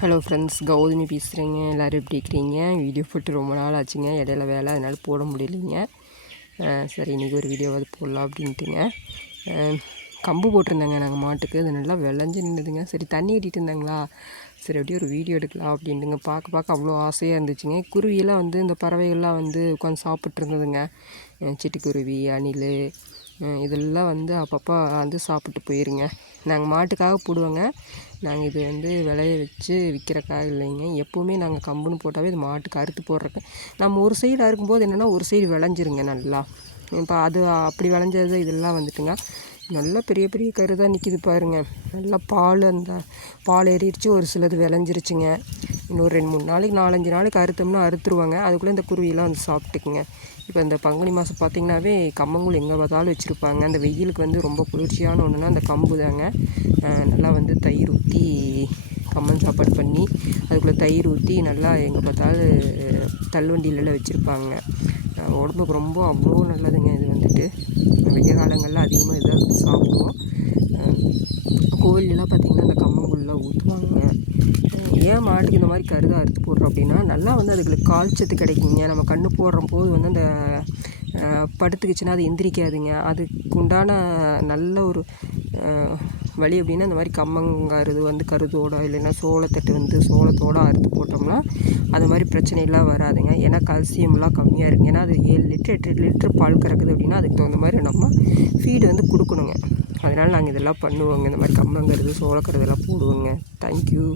Hello friends, Gautami பேசுகிறேங்க. எல்லோரும் எப்படி இருக்கிறீங்க? வீடியோ போட்டு ரொம்ப நாள் ஆச்சுங்க. இடையில வேலை, அதனால் போட முடியலைங்க. சரி, இன்றைக்கி ஒரு வீடியோவாவது போடலாம் அப்படின்ட்டுங்க. கம்பு போட்டிருந்தாங்க நாங்கள் மாட்டுக்கு. அது நல்லா விளைஞ்சி நின்றுதுங்க. சரி, தண்ணி ஊட்டிகிட்டு இருந்தாங்களா, சரி அப்படியே ஒரு வீடியோ எடுக்கலாம் அப்படின்ட்டுங்க. பார்க்க அவ்வளோ ஆசையாக இருந்துச்சுங்க. குருவியெல்லாம் வந்து இந்த பறவைகள்லாம் வந்து உட்காந்து சாப்பிட்டு இருந்ததுங்க. சிட்டுக்குருவி, அணில் இதெல்லாம் வந்து அப்பப்போ வந்து சாப்பிட்டு போயிருங்க. நாங்கள் மாட்டுக்காக போடுவோங்க. நாங்கள் இது வந்து விளைய வச்சு விற்கிறக்காக இல்லைங்க. எப்போவுமே நாங்கள் கம்புன்னு போட்டாவே இது மாட்டுக்கு அறுத்து போடுறக்கு. நம்ம ஒரு சைடு அறுக்கும்போது என்னென்னா ஒரு சைடு விளைஞ்சிருங்க நல்லா. இப்போ அது அப்படி விளைஞ்சது இதெல்லாம் வந்துட்டுங்க நல்லா பெரிய பெரிய கரு தான் நிற்கிது பாருங்க. நல்லா அந்த பால் ஏறிடுச்சு. ஒரு சிலது விளைஞ்சிருச்சுங்க. இன்னொரு 2-3 நாளைக்கு 4-5 நாளைக்கு அறுத்தோம்னா அறுத்துருவாங்க. அதுக்குள்ளே இந்த குருவியெல்லாம் வந்து சாப்பிட்டுக்குங்க. இப்போ இந்த பங்குனி மாதம் பார்த்திங்கனாவே கம்மங்கூழ் எங்கே பார்த்தாலும் வச்சுருப்பாங்க. அந்த வெயிலுக்கு வந்து ரொம்ப குளிர்ச்சியான ஒன்றுனா அந்த கம்பு தாங்க. நல்லா வந்து தயிர் ஊற்றி கம்மன் சாப்பாடு பண்ணி அதுக்குள்ளே தயிர் ஊற்றி நல்லா எங்கே பார்த்தாலும் தள்ளுவண்டியிலலாம் வச்சுருப்பாங்க. உடம்புக்கு ரொம்ப அவ்வளோ நல்லதுங்க. இது வந்துட்டு வெய்ய காலங்களில் அதிகமாக இதாக சாப்பிடுவோம். கோவிலெலாம் பார்த்திங்கன்னா அந்த கம்மங்கூழ்லாம் ஊற்றுவாங்க. ஏன் மாட்டுக்கு இந்த மாதிரி கருதாக அறுத்து போடுறோம் அப்படின்னா, நல்லா வந்து அதுங்களுக்கு கால்ச்சத்து கிடைக்குங்க. நம்ம கன்று போடுற போது வந்து அந்த படுத்துக்குச்சுன்னா அது எந்திரிக்காதுங்க. அதுக்கு உண்டான நல்ல ஒரு வழி அப்படின்னா இந்த மாதிரி கம்மங்கருது வந்து கருதோட இல்லைன்னா சோளத்தட்டு வந்து சோளத்தோடு அறுத்து போட்டோம்னா அது மாதிரி பிரச்சனைலாம் வராதுங்க. ஏன்னா கல்சியம்லாம் கம்மியாக இருக்குங்க. ஏன்னா அது 7 லிட்டர் 8 லிட்டர் பால் கறக்குது அப்படின்னா அதுக்கு தகுந்த மாதிரி நம்ம ஃபீடு வந்து கொடுக்கணுங்க. அதனால் நாங்கள் இதெல்லாம் பண்ணுவோங்க. இந்த மாதிரி கம்மங்கருது சோளக்கருதெல்லாம் போடுவோங்க. தேங்க்யூ.